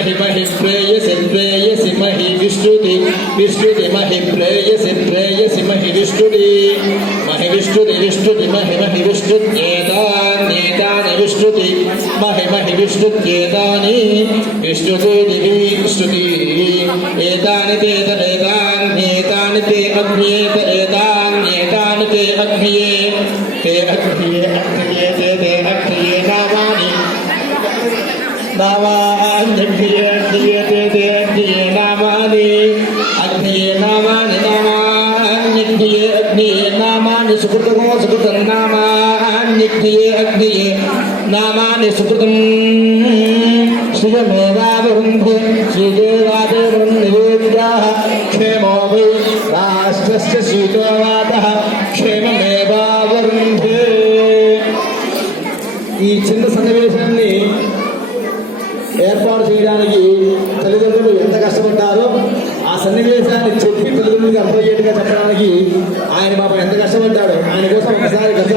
మహి మహి ప్రేయసి ప్రేయసి మహి విష్ణుతి విష్ణుతి మహి ప్రేయసి ప్రేయసి మహి విష్ణుతి మహి విష్ణుతి విష్ణుతి మహి మహి విష్ణుత్యేతాన్యేతాని విష్ణుతి మహి మహి విష్ణుత్యేతాని విష్ణుతి విష్ణుతి ఏతాని తేతాన్యేతాని తే అగ్నియేత ఏతాన్యేతాని తే అగ్నియే ते अग्निये अग्निये ते अग्निये नामानि नामान्यग्निये अग्निये ते अग्निये नामानि अग्निये नामानि नामान्यग्निये अग्निये नामानि सुकृतको सुकृतं नामान्यग्निये अग्निये नामानि सुकृतं श्रियमेवावरुन्धे श्रीदेवादेवन्निवेद्याः क्षेमो वै राष्ट्रस्य शीतो वातः क्षेममेवावरुन्धे ఈ చిన్న సన్నివేశాన్ని ఏర్పాటు చేయడానికి తల్లిదండ్రులు ఎంత కష్టపడ్డారో ఆ సన్నివేశాన్ని చెప్పి తల్లిదండ్రులకి అర్థమయ్యేట్టుగా చెప్పడానికి ఆయన పాపం ఎంత కష్టపడ్డాడో ఆయన కోసం ఒకసారి